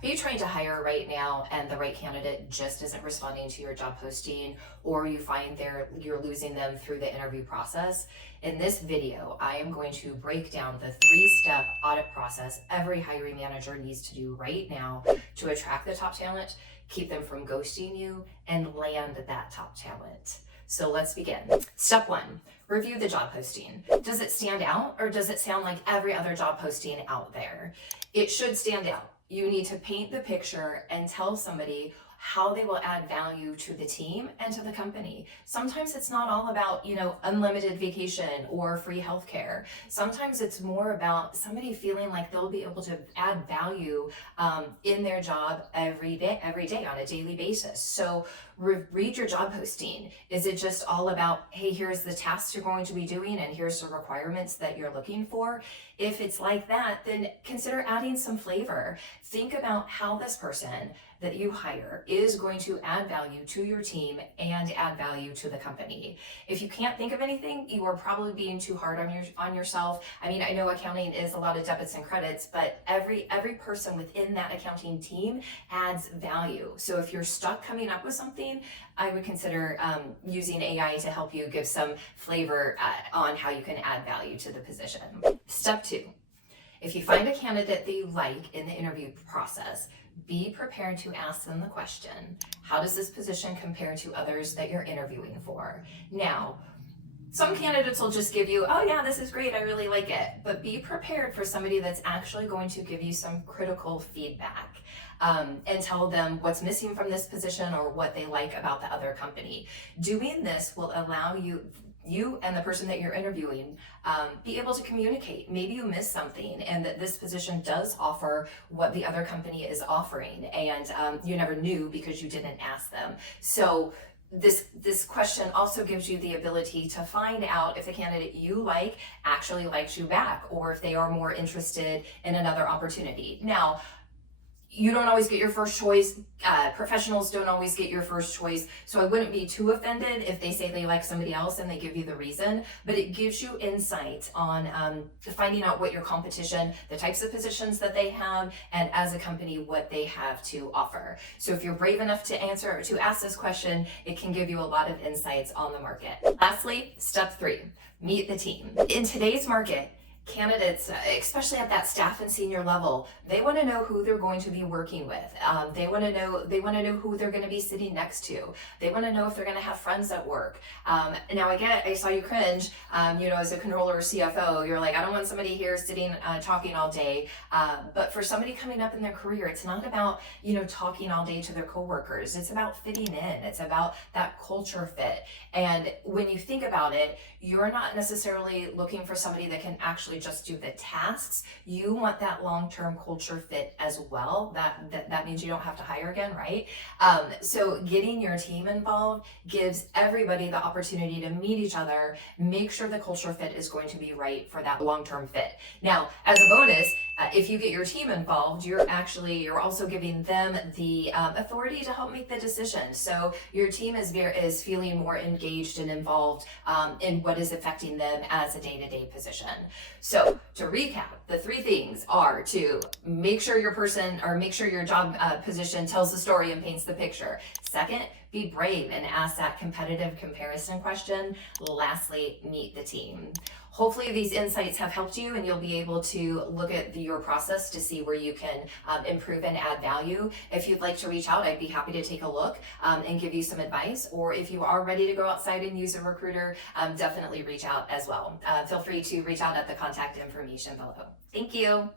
Are you trying to hire right now and the right candidate just isn't responding to your job posting, or you find you're losing them through the interview process? In this video, I am going to break down the 3-step audit process every hiring manager needs to do right now to attract the top talent, keep them from ghosting you, and land that top talent. So let's begin. Step 1, review the job posting. Does it stand out, or does it sound like every other job posting out there? It should stand out. You need to paint the picture and tell somebody how they will add value to the team and to the company. Sometimes it's not all about, unlimited vacation or free healthcare. Sometimes it's more about somebody feeling like they'll be able to add value in their job every day on a daily basis. So read your job posting. Is it just all about, hey, here's the tasks you're going to be doing and here's the requirements that you're looking for? If it's like that, then consider adding some flavor. Think about how this person that you hire is going to add value to your team and add value to the company. If you can't think of anything, you are probably being too hard on yourself. I mean, I know accounting is a lot of debits and credits, but every person within that accounting team adds value. So if you're stuck coming up with something, I would consider using AI to help you give some flavor on how you can add value to the position. Step 2, if you find a candidate that you like in the interview process, be prepared to ask them the question, how does this position compare to others that you're interviewing for? Now, some candidates will just give you, oh yeah, this is great, I really like it. But be prepared for somebody that's actually going to give you some critical feedback and tell them what's missing from this position or what they like about the other company. Doing this will allow you and the person that you're interviewing be able to communicate. Maybe you missed something and that this position does offer what the other company is offering, and you never knew because you didn't ask them. So this question also gives you the ability to find out if the candidate you like actually likes you back, or if they are more interested in another opportunity. Now, you don't always get your first choice. Professionals don't always get your first choice. So I wouldn't be too offended if they say they like somebody else and they give you the reason, but it gives you insight on finding out what your competition, the types of positions that they have, and as a company, what they have to offer. So if you're brave enough to ask this question, it can give you a lot of insights on the market. Lastly, step 3, meet the team. In today's market, candidates, especially at that staff and senior level, they want to know who they're going to be working with. They want to know who they're going to be sitting next to. They want to know if they're going to have friends at work. Now I saw you cringe. As a controller or CFO, you're like, I don't want somebody here sitting talking all day. But for somebody coming up in their career, it's not about talking all day to their coworkers. It's about fitting in. It's about that culture fit. And when you think about it, you're not necessarily looking for somebody that can actually just do the tasks. You want that long-term culture fit as well. That means you don't have to hire again, right? So getting your team involved gives everybody the opportunity to meet each other, make sure the culture fit is going to be right for that long-term fit. Now, as a bonus, if you get your team involved, you're also giving them the authority to help make the decision. So your team is feeling more engaged and involved in what is affecting them as a day-to-day position. So to recap, the 3 things are to make sure your job position tells the story and paints the picture. Second, be brave and ask that competitive comparison question. Lastly, meet the team. Hopefully these insights have helped you, and you'll be able to look at your process to see where you can improve and add value. If you'd like to reach out, I'd be happy to take a look and give you some advice. Or if you are ready to go outside and use a recruiter, definitely reach out as well. Feel free to reach out at the contact information below. Thank you.